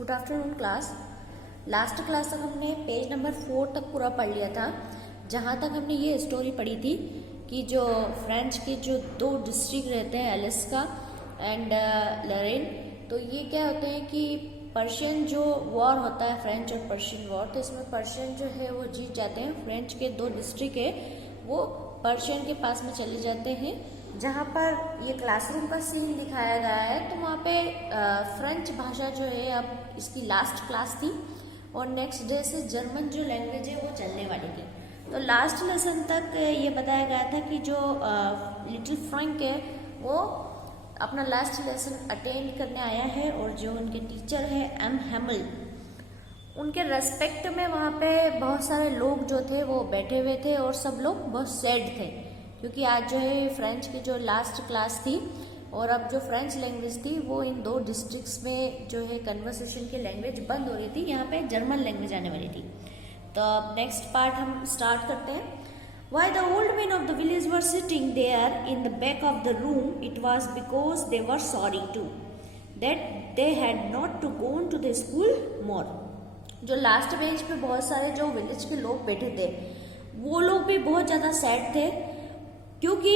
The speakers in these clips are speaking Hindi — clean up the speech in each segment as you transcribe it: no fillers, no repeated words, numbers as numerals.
Good afternoon class. Last class तक हमने पेज नंबर 4 तक पूरा पढ़ लिया था, जहाँ तक हमने ये स्टोरी पढ़ी थी कि जो फ्रेंच के जो दो डिस्ट्रिक्ट रहते हैं, अलास्का एंड लॉरेन, तो ये क्या होते हैं कि पर्शियन जो वॉर होता है, फ्रेंच और पर्शियन वॉर, तो इसमें पर्शियन जो है वो जीत जाते हैं। फ्रेंच के दो डिस्ट्रिक्ट है वो पर्शियन के पास में चले जाते हैं। जहाँ पर ये क्लासरूम का सीन दिखाया गया है, तो वहाँ पे फ्रेंच भाषा जो है, अब इसकी लास्ट क्लास थी और नेक्स्ट डे से जर्मन जो लैंग्वेज है वो चलने वाली थी। तो लास्ट लेसन तक ये बताया गया था कि जो लिटिल फ्रैंक है वो अपना लास्ट लेसन अटेंड करने आया है और जो उनके टीचर है एम हैमल, उनके रेस्पेक्ट में वहाँ पे बहुत सारे लोग जो थे वो बैठे हुए थे और सब लोग बहुत सैड थे, क्योंकि आज जो है फ्रेंच की जो लास्ट क्लास थी और अब जो फ्रेंच लैंग्वेज थी वो इन दो डिस्ट्रिक्ट्स में जो है कन्वर्सेशन की लैंग्वेज बंद हो रही थी, यहाँ पे जर्मन लैंग्वेज आने वाली थी। तो अब नेक्स्ट पार्ट हम स्टार्ट करते हैं। Why the old men of the village were sitting there in the back of the room? It was because they were sorry too, that they had not to go to the school more. जो लास्ट बेंच पे बहुत सारे जो विलेज के लोग बैठे थे वो लोग भी बहुत ज़्यादा सैड थे, क्योंकि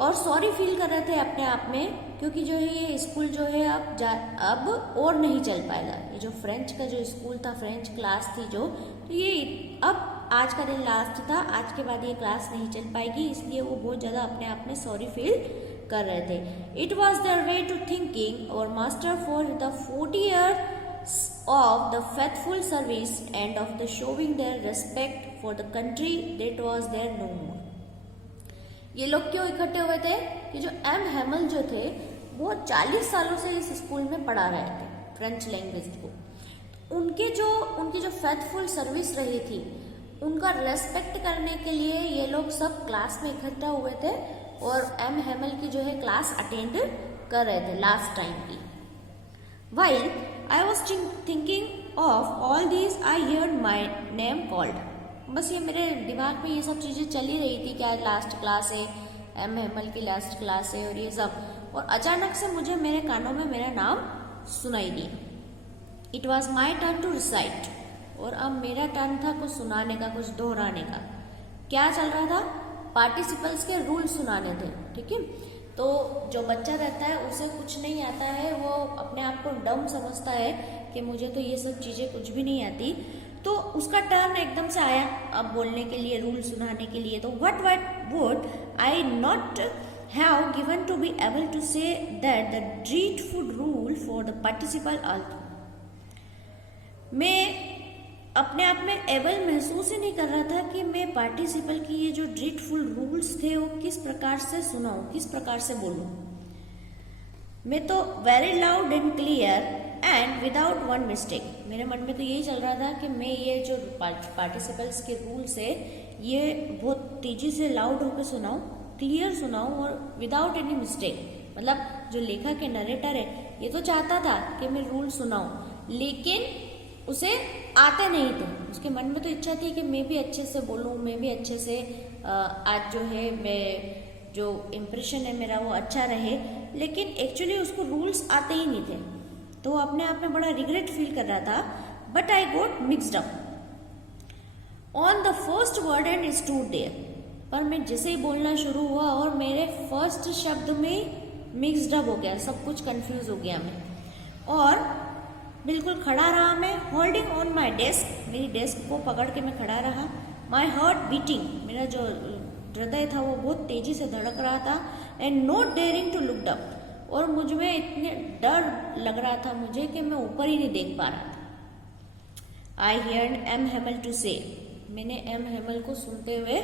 और सॉरी फील कर रहे थे अपने आप में, क्योंकि जो है ये स्कूल जो है अब और नहीं चल पाएगा। ये जो फ्रेंच का जो स्कूल था, फ्रेंच क्लास थी जो, तो ये अब आज का दिन लास्ट था, आज के बाद ये क्लास नहीं चल पाएगी, इसलिए वो बहुत ज़्यादा अपने आप में सॉरी फील कर रहे थे। It was there way to thinking और master for the 40 years of the faithful service and of the showing their respect for the country that was there no more. ये लोग क्यों इकट्ठे हुए थे कि जो एम हैमल जो थे वो 40 सालों से इस स्कूल में पढ़ा रहे थे फ्रेंच लैंग्वेज को। उनकी जो फेथफुल सर्विस रही थी उनका रेस्पेक्ट करने के लिए ये लोग सब क्लास में इकट्ठा हुए थे और एम हैमल की जो है क्लास अटेंड कर रहे थे लास्ट टाइम की। While I was thinking of all these, I heard my name called. बस ये मेरे दिमाग में ये सब चीज़ें चली रही थी कि आज लास्ट क्लास है, एम हैमल की लास्ट क्लास है और ये सब, और अचानक से मुझे मेरे कानों में मेरा नाम सुनाई दिया। It was my turn to recite, और अब मेरा टर्न था कुछ सुनाने का, कुछ दोहराने का। क्या चल रहा था? पार्टिसिपल्स के रूल सुनाने थे, ठीक है। तो जो बच्चा रहता है उसे कुछ नहीं आता है, वो अपने आप को डम समझता है कि मुझे तो ये सब चीज़ें कुछ भी नहीं आती, तो उसका टर्न एकदम से आया अब बोलने के लिए, रूल सुनाने के लिए। तो what would I not have given to be able to say that the dreadful rule for the participle also. मैं अपने आप में एबल महसूस ही नहीं कर रहा था कि मैं पार्टिसिपल की ये जो ड्रीडफुल रूल्स थे वो किस प्रकार से सुनाऊं, किस प्रकार से बोलूं। मैं तो very loud and clear and without one mistake, मेरे मन में तो यही चल रहा था कि मैं ये जो पार्टिसिपल्स के रूल्स है ये बहुत तेजी से लाउड होकर सुनाऊं, क्लियर सुनाऊं और विदाउट एनी मिस्टेक। मतलब जो लेखक के नरेटर है ये तो चाहता था कि मैं रूल सुनाऊं, लेकिन उसे आते नहीं थे। उसके मन में तो इच्छा थी कि मैं भी अच्छे से बोलूं, मैं भी अच्छे से आज जो है मैं जो इम्प्रेशन है मेरा वो अच्छा रहे, लेकिन एक्चुअली उसको रूल्स आते ही नहीं थे। तो अपने आप में बड़ा रिग्रेट फील कर रहा था। But I got mixed up on the first word and stood there. पर मैं जैसे ही बोलना शुरू हुआ और मेरे फर्स्ट शब्द में मिक्सड अप हो गया, सब कुछ कंफ्यूज हो गया मैं, और बिल्कुल खड़ा रहा मैं, होल्डिंग ऑन माई डेस्क, मेरी डेस्क को पकड़ के मैं खड़ा रहा। माई हार्ट बीटिंग, मेरा जो हृदय था वो बहुत तेजी से धड़क रहा था। And not daring to look up, और मुझ में इतने डर लग रहा था मुझे कि मैं ऊपर ही नहीं देख पा रहा था। I heard M Hamel to say, मैंने एम हैमल को सुनते हुए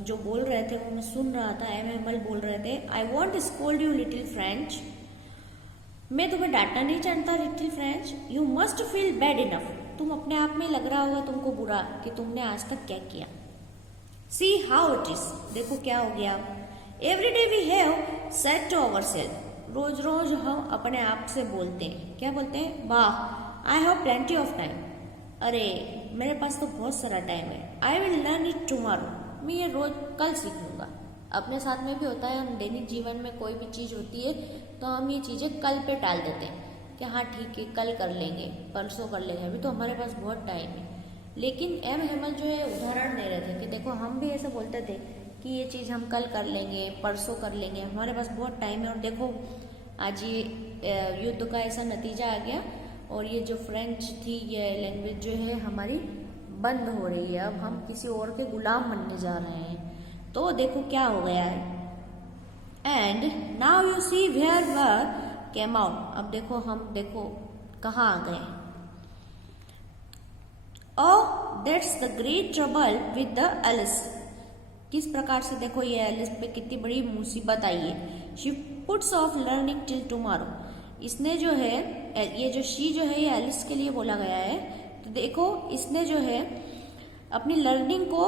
जो बोल रहे थे वो मैं सुन रहा था। एम हैमल बोल रहे थे, I want scold you little French, मैं तुम्हें डांटना नहीं चाहता little French, you must feel bad enough, तुम अपने आप में लग रहा होगा तुमको बुरा कि तुमने आज तक क्या किया। सी हाउ इट इज, देखो क्या हो गया। Every day we have said to our self, रोज रोज हम अपने आप से बोलते हैं, क्या बोलते हैं? वाह, I have plenty of time, अरे मेरे पास तो बहुत सारा टाइम है। I will learn it tomorrow, मैं ये रोज कल सीख लूंगा। अपने साथ में भी होता है, हम दैनिक जीवन में कोई भी चीज़ होती है तो हम ये चीज़ें कल पे टाल देते हैं। कि हाँ ठीक है कल कर लेंगे, परसों कर लेंगे, अभी तो हमारे पास बहुत टाइम है। लेकिन एम हेमल जो है उदाहरण दे रहे थे कि देखो हम भी ऐसे बोलते थे कि ये चीज़ हम कल कर लेंगे, परसों कर लेंगे, हमारे पास बहुत टाइम है, और देखो आज ये युद्ध का ऐसा नतीजा आ गया और ये जो फ्रेंच थी ये लैंग्वेज जो है हमारी बंद हो रही है, अब हम किसी और के गुलाम बनने जा रहे हैं। तो देखो क्या हो गया है। And now you see where we're came out, अब देखो हम देखो कहाँ आ गए। Oh that's the great trouble with the Alsace, किस प्रकार से देखो ये एलिस पे कितनी बड़ी मुसीबत आई है। She puts of learning till tomorrow, इसने जो है ये जो शी जो है ये एलिस के लिए बोला गया है। तो देखो इसने जो है अपनी लर्निंग को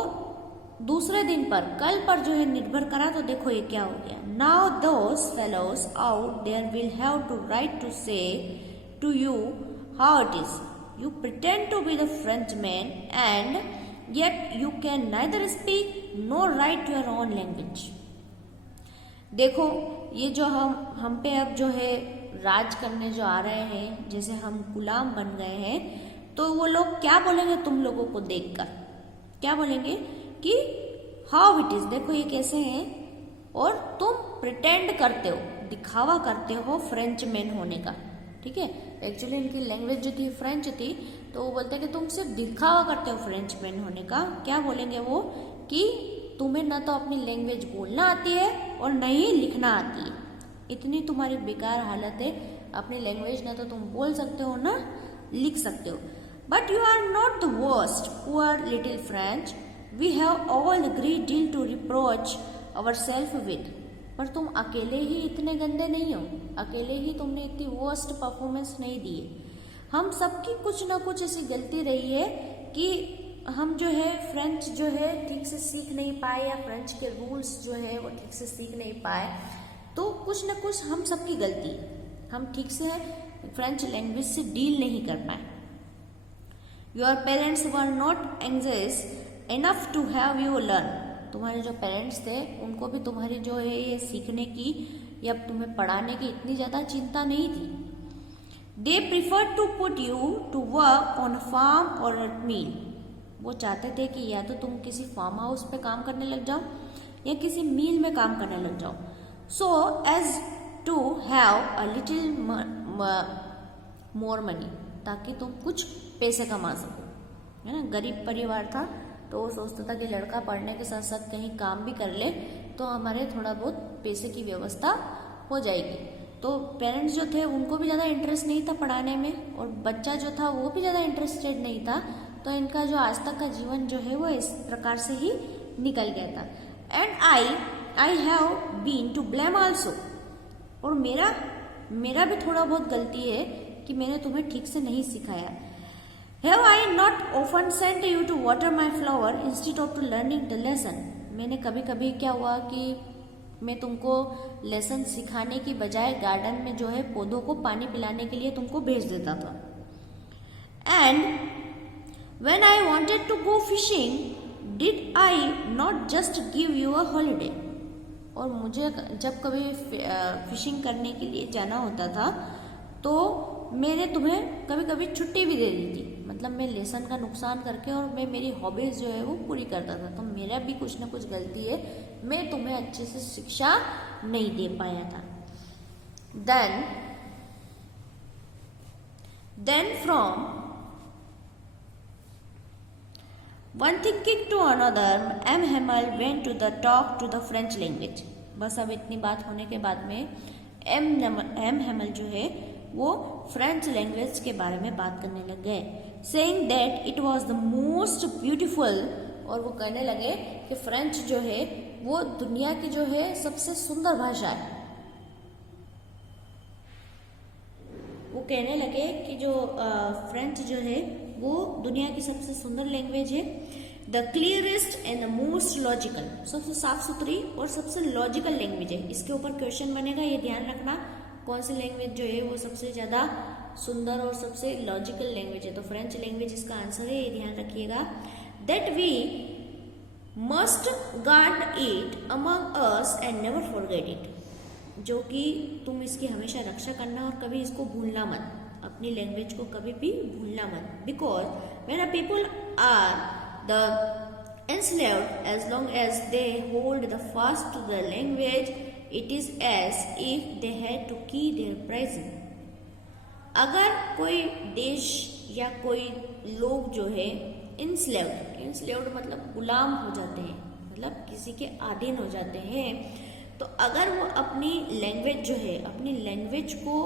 दूसरे दिन पर, कल पर जो है निर्भर करा। तो देखो ये क्या हो गया। Now those fellows out there will have to write to say to you how it is, you pretend to be the Frenchman and yet you can neither speak nor write your own language। देखो ये जो हम पे अब जो है राज करने जो आ रहे हैं, जैसे हम गुलाम बन गए हैं, तो वो लोग क्या बोलेंगे तुम लोगों को देखकर, क्या बोलेंगे कि हाउ इट इज, देखो ये कैसे हैं, और तुम प्रिटेंड करते हो, दिखावा करते हो फ्रेंच मैन होने का। ठीक है, एक्चुअली इनकी लैंग्वेज जो थी फ्रेंच थी, तो वो बोलते हैं कि तुम सिर्फ दिखावा करते हो फ्रेंच मैन होने का। क्या बोलेंगे वो कि तुम्हें ना तो अपनी लैंग्वेज बोलना आती है और न ही लिखना आती है, इतनी तुम्हारी बेकार हालत है, अपनी लैंग्वेज ना तो तुम बोल सकते हो ना लिख सकते हो। But you are not the worst poor little Franz, we have all the great deal to reproach our self with, पर तुम अकेले ही इतने गंदे नहीं हो, अकेले ही तुमने इतनी वर्स्ट परफॉर्मेंस नहीं दी है। हम सबकी कुछ ना कुछ ऐसी गलती रही है कि हम जो है फ्रेंच जो है ठीक से सीख नहीं पाए, या फ्रेंच के रूल्स जो है वो ठीक से सीख नहीं पाए, तो कुछ ना कुछ हम सबकी गलती है, हम ठीक से फ्रेंच लैंग्वेज से डील नहीं कर पाए। Your parents were not anxious enough to have you learn, तुम्हारे जो पेरेंट्स थे उनको भी तुम्हारी जो है ये सीखने की या तुम्हें पढ़ाने की इतनी ज़्यादा चिंता नहीं थी। They prefer to put you to work on a farm और अ मिल, वो चाहते थे कि या तो तुम किसी फार्म हाउस पे काम करने लग जाओ या किसी मील में काम करने लग जाओ, so as to have a little more money, ताकि तुम कुछ पैसे कमा सको, है ना। गरीब परिवार था तो वो सोचता था कि लड़का पढ़ने के साथ साथ कहीं काम भी कर ले तो हमारे थोड़ा बहुत पैसे की व्यवस्था हो जाएगी। तो पेरेंट्स जो थे उनको भी ज़्यादा इंटरेस्ट नहीं था पढ़ाने में, और बच्चा जो था वो भी ज़्यादा इंटरेस्टेड नहीं था, तो इनका जो आज तक का जीवन जो है वो इस प्रकार से ही निकल गया था। And I have been to blame also, और मेरा भी थोड़ा बहुत गलती है कि मैंने तुम्हें ठीक से नहीं सिखाया। Have I not often sent you to water my flower instead of to learning the lesson? मैंने कभी कभी क्या हुआ कि मैं तुमको लेसन सिखाने की बजाय गार्डन में जो है पौधों को पानी पिलाने के लिए तुमको भेज देता था। And when I wanted to go fishing, did I not just give you a holiday? और मुझे जब कभी फिशिंग करने के लिए जाना होता था तो मैंने तुम्हें कभी कभी छुट्टी भी दे दी थी, मतलब मैं लेसन का नुकसान करके और मैं मेरी हॉबीज जो है वो पूरी करता था। तो मेरा भी कुछ ना कुछ गलती है, मैं तुम्हें अच्छे से शिक्षा नहीं दे पाया था। Then from one thinking to another M Hamel went to the talk to the French language. बस अब इतनी बात होने के बाद में एम हेमल जो है वो फ्रेंच लैंग्वेज के बारे में बात करने लग गए, saying that it was the most beautiful, और वो कहने लगे कि फ्रेंच जो है वो दुनिया की जो है सबसे सुंदर भाषा है। वो कहने लगे कि जो फ्रेंच जो है वो दुनिया की सबसे सुंदर लैंग्वेज है। The clearest and the most logical, सबसे साफ सुथरी और सबसे लॉजिकल लैंग्वेज है। इसके ऊपर क्वेश्चन बनेगा, ये ध्यान रखना, कौन सी लैंग्वेज जो है वो सबसे ज़्यादा सुंदर और सबसे लॉजिकल लैंग्वेज है। तो फ्रेंच लैंग्वेज इसका आंसर है, ये ध्यान रखिएगा। That we must guard it among us and never forget it, जो कि तुम इसकी हमेशा रक्षा करना और कभी इसको भूलना मत, अपनी लैंग्वेज को कभी भी भूलना मत. Because when a people are the enslaved, as long as they hold the fast to the language, it is as if they had to key their prison. अगर कोई देश या कोई लोग जो है इंस्लेव्ड मतलब गुलाम हो जाते हैं, मतलब किसी के अधीन हो जाते हैं, तो अगर वो अपनी लैंग्वेज जो है, अपनी लैंग्वेज को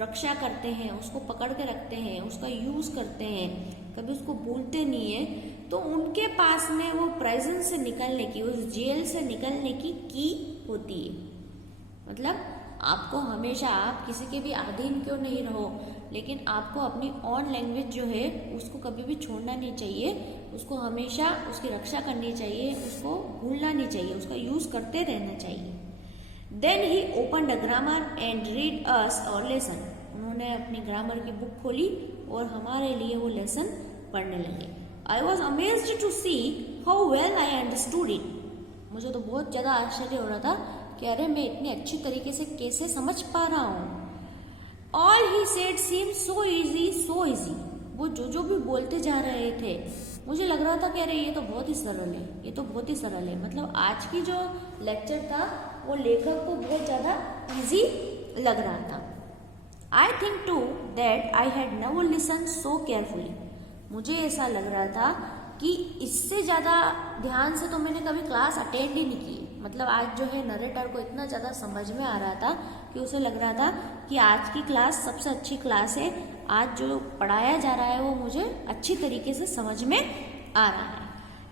रक्षा करते हैं, उसको पकड़ के रखते हैं, उसका यूज़ करते हैं, कभी उसको भूलते नहीं है, तो उनके पास में वो प्रिजन से निकलने की, उस जेल से निकलने की होती है. मतलब आपको हमेशा, आप किसी के भी अधीन क्यों नहीं रहो, लेकिन आपको अपनी ऑन लैंग्वेज जो है उसको कभी भी छोड़ना नहीं चाहिए, उसको हमेशा उसकी रक्षा करनी चाहिए, उसको भूलना नहीं चाहिए, उसका यूज़ करते रहना चाहिए. Then he open the grammar and read us और लेसन. उन्होंने अपनी ग्रामर की बुक खोली और हमारे लिए वो लेसन पढ़ने लगे. I was amazed to see how well I understood it. मुझे तो बहुत ज़्यादा आश्चर्य हो रहा था कि अरे मैं इतनी अच्छी तरीके से कैसे समझ पा रहा हूँ. All he said seem so easy so easy. वो जो भी बोलते जा रहे थे, मुझे लग रहा था कि अरे ये तो बहुत ही सरल है, ये तो बहुत ही सरल है. मतलब आज की जो लेक्चर था वो लेखक को बहुत ज़्यादा ईजी लग रहा था. I think too that I had never listen so carefully. मुझे ऐसा लग रहा था कि इससे ज़्यादा ध्यान से तो मैंने कभी क्लास अटेंड ही नहीं की. मतलब आज जो है नरेटर को इतना ज़्यादा समझ में आ रहा था कि उसे लग रहा था कि आज की क्लास सबसे अच्छी क्लास है, आज जो पढ़ाया जा रहा है वो मुझे अच्छी तरीके से समझ में आ रहा है.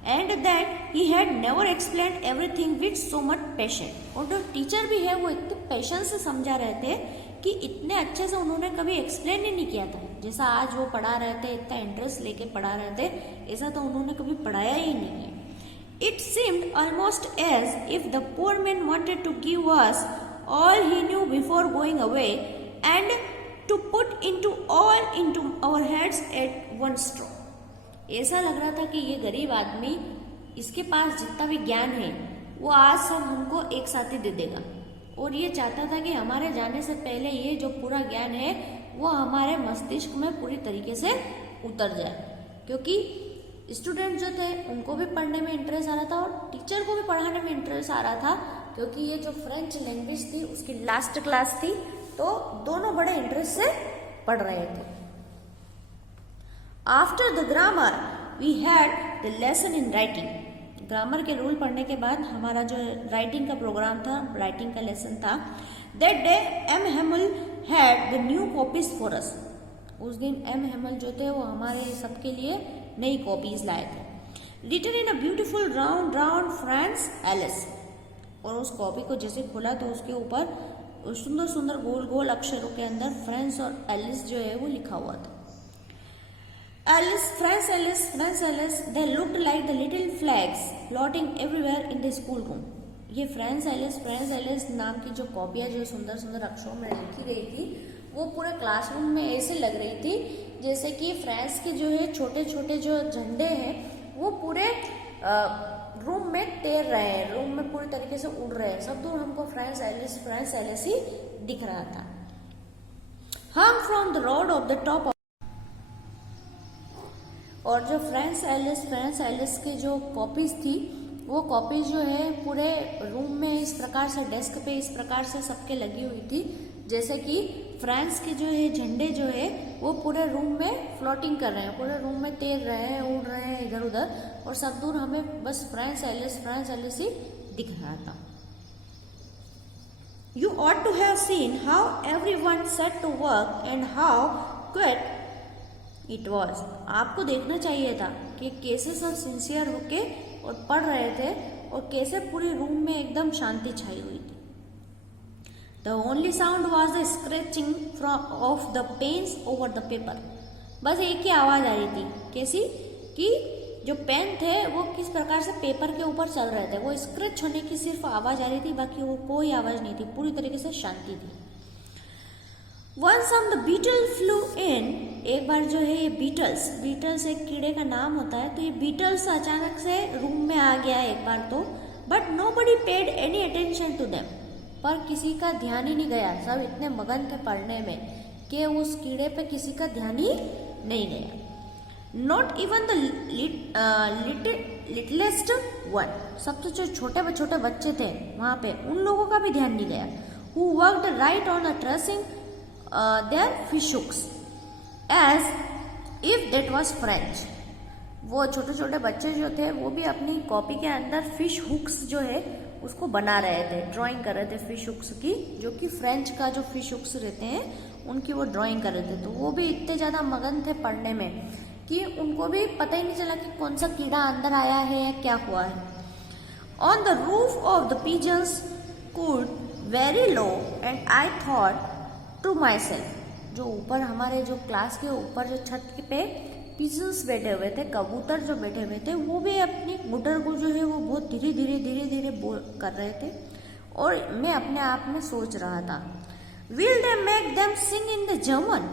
And that he had never explain everything with so much patient. और जो टीचर भी है वो इतने पेशेंस से समझा रहे थे कि इतने अच्छे से उन्होंने कभी एक्सप्लेन ही नहीं किया था. जैसा आज वो पढ़ा रहे थे, इतना इंटरेस्ट लेके पढ़ा रहे थे, ऐसा तो उन्होंने कभी पढ़ाया ही नहीं है. It seemed almost as if the poor man wanted to give us all he knew before going away and to put into our heads at one straw. ऐसा लग रहा था कि ये गरीब आदमी, इसके पास जितना भी ज्ञान है वो आज सब हमको एक साथ ही दे देगा, और ये चाहता था कि हमारे जाने से पहले ये जो पूरा ज्ञान है वो हमारे मस्तिष्क में पूरी तरीके से उतर जाए. क्योंकि स्टूडेंट जो थे उनको भी पढ़ने में इंटरेस्ट आ रहा था और टीचर को भी पढ़ाने में इंटरेस्ट आ रहा था, क्योंकि ये जो फ्रेंच लैंग्वेज थी उसकी लास्ट क्लास थी, तो दोनों बड़े इंटरेस्ट से पढ़ रहे थे. After the grammar we had the lesson in writing. Grammar के रूल पढ़ने के बाद हमारा जो राइटिंग का प्रोग्राम था, राइटिंग का लेसन था. That day M Hamel had the new copies for us. उस दिन एम हेमल जो थे वो हमारे सबके लिए नई कॉपीज लाए थे. Written in a beautiful round France Alsace. और उस कॉपी को जैसे खोला तो उसके ऊपर सुंदर सुंदर गोल गोल अक्षरों के अंदर फ्रांस और एलिस जो है वो लिखा हुआ था. France Alsace they looked like the little flags floating everywhere in the school room. ये फ्रांस एलिस नाम की जो कॉपियाँ जो सुंदर सुंदर अक्षरों में लिखी गई थी वो पूरे क्लासरूम में ऐसे लग रही थी जैसे कि फ्रांस के जो है छोटे छोटे जो झंडे हैं वो पूरे रूम में तैर रहे हैं, रूम में पूरी तरीके से उड़ रहे हैं. सब दूर हमको फ्रांस एलिस ही दिख रहा था. हम from the road of the top. और जो फ्रांस एलिस की जो कॉपीज थी वो कॉपीज जो है पूरे रूम में इस प्रकार से डेस्क पे इस प्रकार से सबके लगी हुई थी जैसे कि फ्रांस के जो है झंडे जो है वो पूरे रूम में फ्लोटिंग कर रहे हैं, पूरे रूम में तैर रहे हैं, उड़ रहे हैं इधर उधर, और सब दूर हमें बस फ्रांस एलिस ही दिख रहा था. You ought to have seen how everyone set to work and how quiet it was. आपको देखना चाहिए था कि कैसे सब सिंसियर होके और पढ़ रहे थे और कैसे पूरी रूम में एकदम शांति छाई हुई थी. The only sound was the scratching of the pens over the paper. बस एक ही आवाज़ आ रही थी, कैसी कि जो पेन थे वो किस प्रकार से पेपर के ऊपर चल रहे थे, वो स्क्रैच होने की सिर्फ आवाज़ आ रही थी, बाकी वो कोई आवाज़ नहीं थी, पूरी तरीके से शांति थी. Once the beetle flew in. एक बार जो है ये बीटल्स एक कीड़े का नाम होता है, तो ये बीटल्स अचानक से रूम में आ गया एक बार तो, but nobody paid any attention to them. पर किसी का ध्यान ही नहीं गया। सब इतने मगन थे पढ़ने में कि उस कीड़े पे किसी का ध्यान ही नहीं गया। Not even the littlest one, सबसे जो छोटे छोटे बच्चे थे वहाँ पे, उन लोगों का भी ध्यान नहीं गया। Who worked right on tracing their fish hooks as if that was French. वो छोटे छोटे बच्चे जो थे वो भी अपनी कॉपी के अंदर फिश हुक्स जो है उसको बना रहे थे, ड्राइंग कर रहे थे फिश हुक्स की, जो कि फ्रेंच का जो फिश हुक्स रहते हैं उनकी वो ड्राइंग कर रहे थे। तो वो भी इतने ज़्यादा मगन थे पढ़ने में कि उनको भी पता ही नहीं चला कि कौन सा कीड़ा अंदर आया है या क्या हुआ है। On the roof of the pigeons cooed very low and I thought to my self, जो ऊपर हमारे जो क्लास के ऊपर जो छत पे पिजन्स बैठे हुए थे, कबूतर जो बैठे हुए थे, वो भी अपनी गुटर को जो है वो बहुत धीरे धीरे बोल कर रहे थे। और मैं अपने आप में सोच रहा था, will they make them sing in the German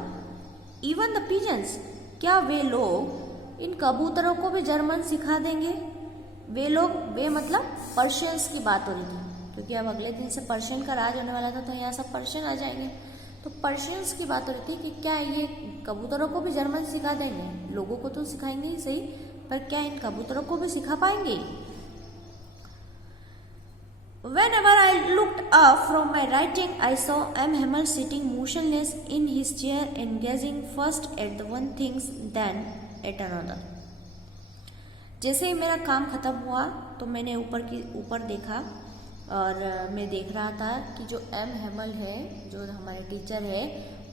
even the pigeons, क्या वे लोग इन कबूतरों को भी जर्मन सिखा देंगे? वे लोग, वे मतलब पर्शियंस की बात हो रही थी, क्योंकि अब अगले दिन से पर्शियन का राज होने वाला था, तो यहाँ सब पर्शियन आ जाएंगे। तो पर्शियंस की बात हो रही थी कि क्या ये कबूतरों को भी जर्मन सिखा देंगे? लोगों को तो सिखाएंगे ही सही, पर क्या इन कबूतरों को भी सिखा पाएंगे? Whenever I looked up from my writing, I saw M. Hamel sitting motionless in his chair and gazing first at the one thing, then at another. जैसे ही मेरा काम खत्म हुआ तो मैंने ऊपर देखा और मैं देख रहा था कि जो एम हेमल है, जो हमारे टीचर है,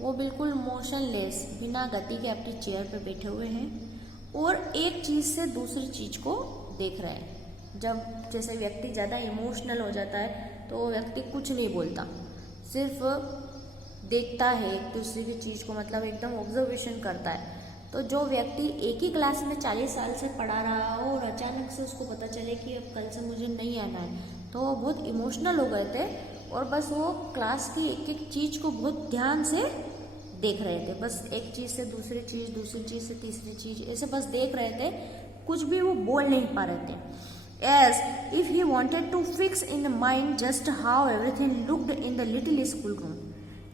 वो बिल्कुल मोशनलेस, बिना गति के अपनी चेयर पे बैठे हुए हैं और एक चीज़ से दूसरी चीज़ को देख रहे हैं। जब जैसे व्यक्ति ज़्यादा इमोशनल हो जाता है तो व्यक्ति कुछ नहीं बोलता, सिर्फ देखता है एक दूसरे की चीज़ को, मतलब एकदम ऑब्जर्वेशन करता है। तो जो व्यक्ति एक ही क्लास में 40 साल से पढ़ा रहा हो और अचानक से उसको पता चले कि अब कल से मुझे नहीं आना है, तो वो बहुत इमोशनल हो गए थे और बस वो क्लास की एक एक चीज़ को बहुत ध्यान से देख रहे थे। बस एक चीज़ से दूसरी चीज़, दूसरी चीज़ से तीसरी चीज़, ऐसे बस देख रहे थे, कुछ भी वो बोल नहीं पा रहे थे। As if he wanted to fix in the mind just how everything looked in the little school room.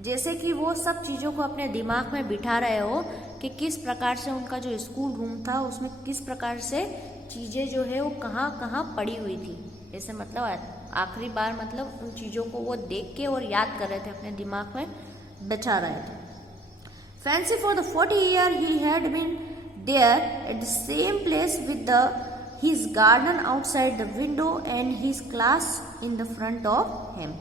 जैसे कि वो सब चीज़ों को अपने दिमाग में बिठा रहे हो कि किस प्रकार से उनका जो स्कूल रूम था उसमें किस प्रकार से चीज़ें जो है वो कहाँ कहाँ पड़ी हुई थी। ऐसे मतलब आखिरी बार मतलब उन चीज़ों को वो देख के और याद कर रहे थे, अपने दिमाग में बिछा रहे थे। Fancy for the 40 years he had been there at the same place with his garden outside the window and his class in the front of him.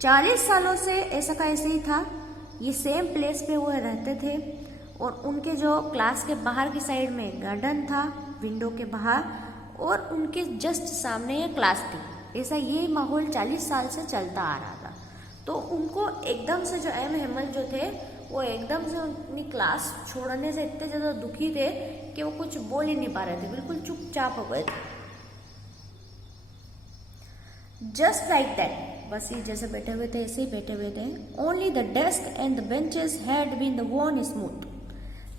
40 सालों से ऐसा का ऐसे ही था, ये सेम प्लेस पे वो रहते थे और उनके जो क्लास के बाहर की साइड में गार्डन था, विंडो के बाहर, और उनके जस्ट सामने ये क्लास थी। ऐसा ये माहौल 40 साल से चलता आ रहा था। तो उनको एकदम से जो एम हेमल जो थे वो एकदम से अपनी क्लास छोड़ने से इतने ज़्यादा दुखी थे कि वो कुछ बोल ही नहीं पा रहे थे, बिल्कुल चुपचाप हो गए थे। जस्ट लाइक दैट, बस ये जैसे बैठे हुए थे ऐसे ही बैठे हुए थे। Only the desk and the benches had been the worn smooth.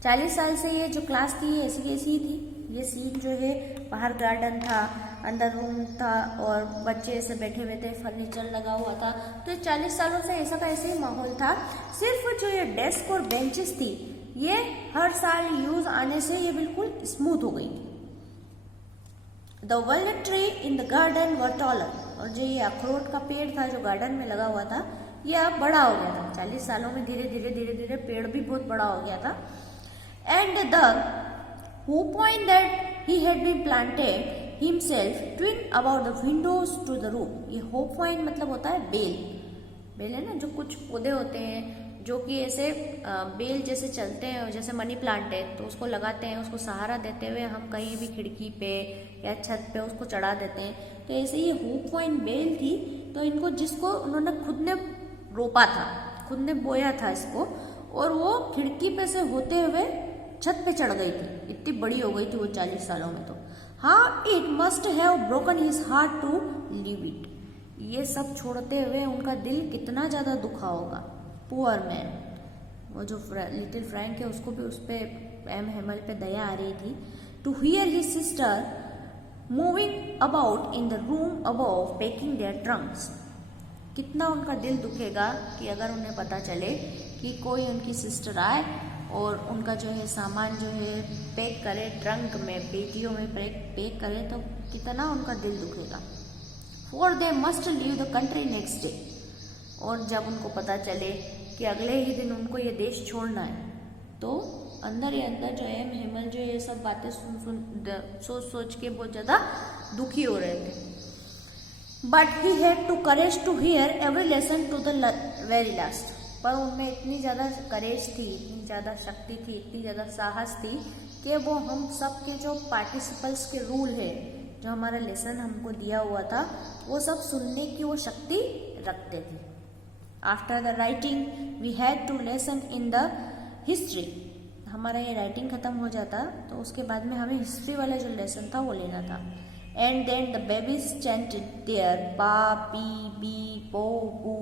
40 साल से ये जो क्लास थी ऐसी की ऐसी थी। ये सीन जो है, बाहर गार्डन था, अंदर रूम था और बच्चे ऐसे बैठे हुए थे, फर्नीचर लगा हुआ था। तो 40 सालों से ऐसा का ऐसे ही माहौल था। सिर्फ जो ये डेस्क और बेंचेस थी ये हर साल यूज आने से ये बिल्कुल स्मूथ हो गई थी। The walnut tree in the garden were taller, और जो ये अखरोट का पेड़ था जो गार्डन में लगा हुआ था ये अब बड़ा हो गया था। 40 सालों में धीरे धीरे पेड़ भी बहुत बड़ा हो गया था। And the who point that he had been planted himself twin about the windows to the roof. ये hope point मतलब होता है बेल है ना, जो कुछ पौधे होते हैं जो कि ऐसे बेल जैसे चलते हैं, जैसे मनी प्लांट है तो उसको लगाते हैं, उसको सहारा देते हुए हम कहीं भी खिड़की पे या छत पे उसको चढ़ा देते हैं। तो ऐसे ये होप पॉइंट बेल थी, तो इनको जिसको उन्होंने खुद ने रोपा था, खुद ने बोया था इसको, और वो खिड़की पे से होते हुए छत पे चढ़ गई थी। इतनी बड़ी हो गई थी वो 40 सालों में। तो हाँ, it must have broken his heart to leave it. ये सब छोड़ते हुए उनका दिल कितना ज़्यादा दुखा होगा। पुअर मैन, वो जो लिटिल फ्रैंक है उसको भी उस पर एम हेमल पे दया आ रही थी। To hear his sister moving about in the room above packing their trunks, कितना उनका दिल दुखेगा कि अगर उन्हें पता चले कि कोई उनकी सिस्टर आए और उनका जो है सामान जो है पैक करे, ट्रंक में, पेटियों में पैक करे, तो कितना उनका दिल दुखेगा। For they must leave the country next day, और जब उनको पता चले कि अगले ही दिन उनको ये देश छोड़ना है, तो अंदर ही अंदर जो है हेमल जो ये सब बातें सोच के बहुत ज़्यादा दुखी हो रहे थे। But he had to courage to hear every lesson to the very last, पर उनमें इतनी ज़्यादा करेज थी, इतनी ज़्यादा शक्ति थी, इतनी ज़्यादा साहस थी कि वो हम सब के जो पार्टिसिपल्स के रूल है, जो हमारा लेसन हमको दिया हुआ था, वो सब सुनने की वो शक्ति रखते थे। After the writing we had to lesson in the history, हमारा ये राइटिंग ख़त्म हो जाता तो उसके बाद में हमें हिस्ट्री वाला जो लेसन था वो लेना था। And then the babies chanted their pa pi bi po pu,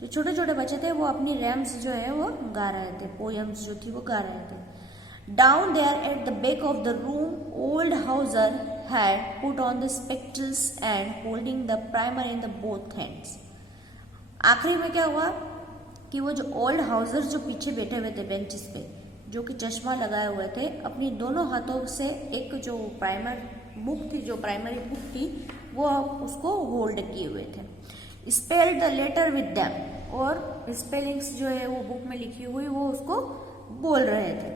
जो छोटे छोटे बच्चे थे वो अपनी रैम्स जो है वो गा रहे थे, पोएम्स जो थी वो गा रहे थे। Down there at the back of the room old Hauser had put on the spectacles and holding the primer in the both hands. आखिरी में क्या हुआ कि वो जो ओल्ड हाउजर जो पीछे बैठे हुए थे बेंचेस पे, जो कि चश्मा लगाए हुए थे, अपनी दोनों हाथों से एक जो प्राइमर बुक थी, जो प्राइमरी बुक थी, वो उसको होल्ड किए हुए थे। Spell the letter with them, और स्पेलिंग्स जो है वो बुक में लिखी हुई वो उसको बोल रहे थे।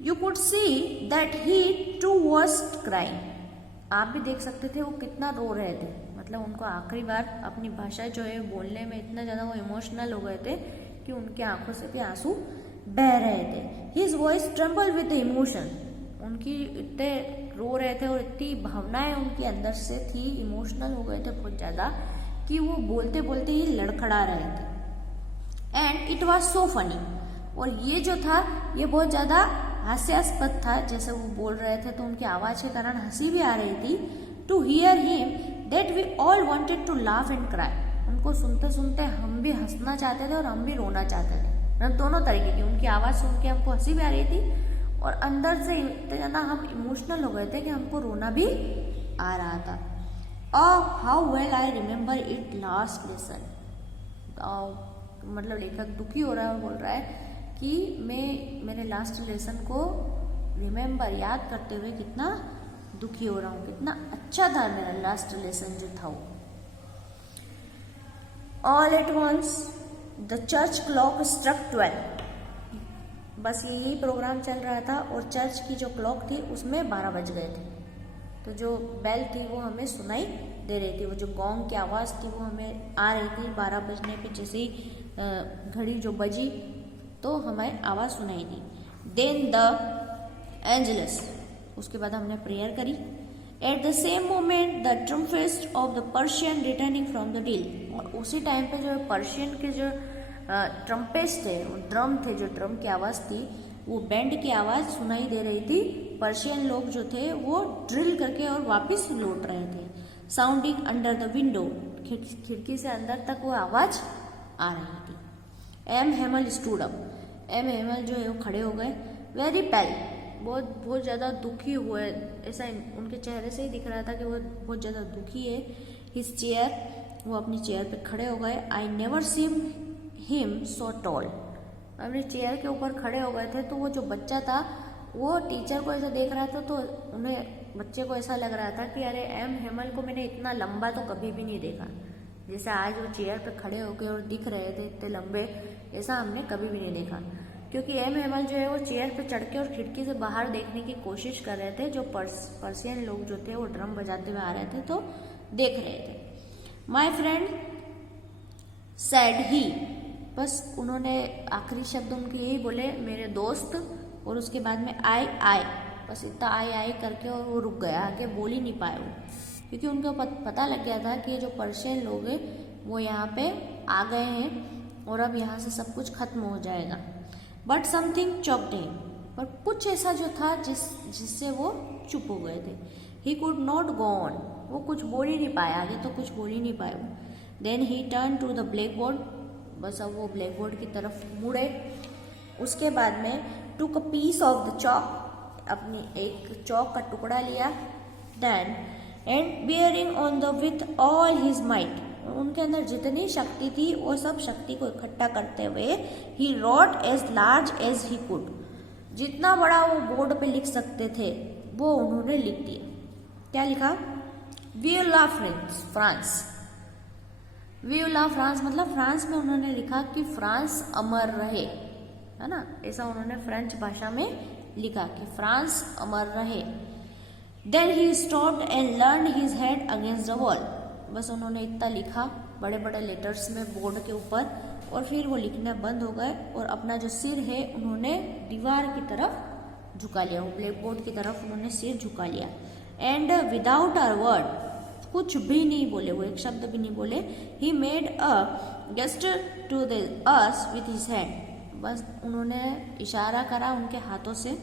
You could see that he too was crying, आप भी देख सकते थे वो कितना रो रहे थे, मतलब उनको आखिरी बार अपनी भाषा जो है बोलने में इतना ज़्यादा वो इमोशनल हो गए थे कि उनके आंखों से भी आंसू बह रहे थे। His voice tremble with emotion, उनकी इतने रो रहे थे और इतनी भावनाएं उनके अंदर से थी, इमोशनल हो गए थे बहुत ज़्यादा कि वो बोलते बोलते ही लड़खड़ा रहे थे। And it was so funny, और ये जो था ये बहुत ज़्यादा हास्यास्पद था, जैसे वो बोल रहे थे तो उनकी आवाज़ के कारण हंसी भी आ रही थी। To hear him that we all wanted to laugh and cry, उनको सुनते सुनते हम भी हंसना चाहते थे और हम भी रोना चाहते थे, मतलब दोनों तरीके की। उनकी आवाज़ सुन के हमको हंसी भी आ रही थी और अंदर से इतने ज़्यादा हम इमोशनल हो गए थे कि हमको रोना भी आ रहा था। Oh how well I remember it last lesson, मतलब लेखक दुखी हो रहा है और बोल रहा है कि मैं मेरे लास्ट लेसन को रिमेम्बर, याद करते हुए कितना दुखी हो रहा हूँ, कितना अच्छा था मेरा लास्ट लेसन जो था वो। All at once the church clock struck 12, बस यही प्रोग्राम चल रहा था और चर्च की जो क्लॉक थी उसमें 12 बज गए थे। तो जो बेल थी वो हमें सुनाई दे रही थी, वो जो गोंग की आवाज़ थी वो हमें आ रही थी। 12 बजने पे जैसे ही घड़ी जो बजी तो हमें आवाज़ सुनाई दी। देन द एंजलस, उसके बाद हमने प्रेयर करी। At the same moment the trumpets of the Persian returning from the deal, और उसी टाइम पे जो पर्शियन के जो ट्रम्पेस्ट थे, ड्रम थे, जो ड्रम की आवाज़ थी, वो बैंड की आवाज़ सुनाई दे रही थी। पर्शियन लोग जो थे वो ड्रिल करके और वापस लौट रहे थे। साउंडिंग अंडर द विंडो, खिड़की से अंदर तक वो आवाज़ आ रही थी। M Hemal stood up, M Hemal जो है वो खड़े हो गए। वेरी पेल, बहुत ज़्यादा दुखी हुए, ऐसा उनके चेहरे से ही दिख रहा था कि वो बहुत ज़्यादा दुखी है। हिज चेयर, वो अपनी चेयर पे खड़े हो गए। I never seen him so tall, अपनी चेयर के ऊपर खड़े हो गए थे। तो वो जो बच्चा था वो टीचर को ऐसा देख रहा था, तो उन्हें, बच्चे को ऐसा लग रहा था कि अरे एम हेमल को मैंने इतना लंबा तो कभी भी नहीं देखा, जैसे आज वो चेयर पे खड़े होकर और दिख रहे थे इतने लंबे, ऐसा हमने कभी भी नहीं देखा। क्योंकि एम हेमल जो है वो चेयर पे चढ़ के और खिड़की से बाहर देखने की कोशिश कर रहे थे। जो पर्शियन लोग जो थे वो ड्रम बजाते हुए आ रहे थे तो देख रहे थे। माई फ्रेंड सैड ही, बस उन्होंने आखिरी शब्द उनके यही बोले, मेरे दोस्त, और उसके बाद में आई, बस इतना आई करके और वो रुक गया, आगे बोल ही नहीं पाए वो, क्योंकि उनको पता लग गया था कि ये जो पर्शियन लोग हैं वो यहाँ पे आ गए हैं और अब यहाँ से सब कुछ खत्म हो जाएगा। बट समथिंग चॉक्ड हिम, पर कुछ ऐसा जो था जिससे वो चुप हो गए थे। He could not go on, वो कुछ बोल ही नहीं पाया, आगे तो कुछ बोल ही नहीं पाए वो। Then he turn to the blackboard, बस अब वो ब्लैक बोर्ड की तरफ मुड़े। उसके बाद में took a piece of the chalk, अपनी एक चौक का टुकड़ा लिया। Then and bearing on the with all his might, उनके अंदर जितनी शक्ति थी वो सब शक्ति को इकट्ठा करते हुए ही wrote as large as he could, जितना बड़ा वो बोर्ड पे लिख सकते थे वो उन्होंने लिख दिया। क्या लिखा? We love France. We love France मतलब फ्रांस में उन्होंने लिखा कि फ्रांस अमर रहे, है ना, ऐसा उन्होंने फ्रेंच भाषा में लिखा कि फ्रांस अमर रहे। Then he stopped and leaned his head against the wall. बस उन्होंने इतना लिखा बड़े बड़े लेटर्स में बोर्ड के ऊपर, और फिर वो लिखना बंद हो गए और अपना जो सिर है उन्होंने दीवार की तरफ झुका लिया, वो ब्लैक बोर्ड की तरफ उन्होंने सिर झुका लिया। एंड विदाउट अ वर्ड, कुछ भी नहीं बोले, वो एक शब्द भी नहीं बोले, he made a gesture to us with his hand. बस उन्होंने इशारा करा उनके हाथों से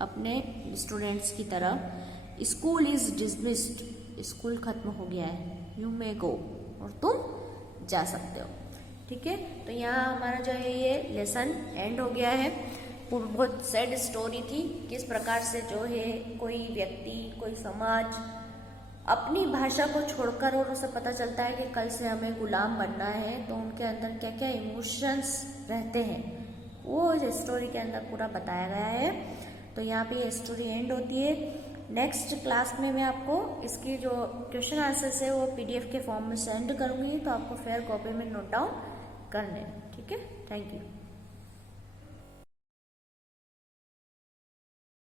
अपने स्टूडेंट्स की तरफ। स्कूल इज डिसमिस्ड, स्कूल खत्म हो गया है, यू मे गो, और तुम जा सकते हो। ठीक है, तो यहाँ हमारा जो है ये लेसन एंड हो गया है। बहुत सैड स्टोरी थी, किस प्रकार से जो है कोई व्यक्ति, कोई समाज अपनी भाषा को छोड़कर, और उसे पता चलता है कि कल से हमें गुलाम बनना है, तो उनके अंदर क्या क्या इमोशंस रहते हैं वो इस स्टोरी के अंदर पूरा बताया गया है। तो यहाँ पे ये स्टोरी एंड होती है। नेक्स्ट क्लास में मैं आपको इसकी जो क्वेश्चन आंसर्स है वो PDF के फॉर्म में सेंड करूँगी, तो आपको फेयर कॉपी में नोट डाउन करने। ठीक है, थैंक यू।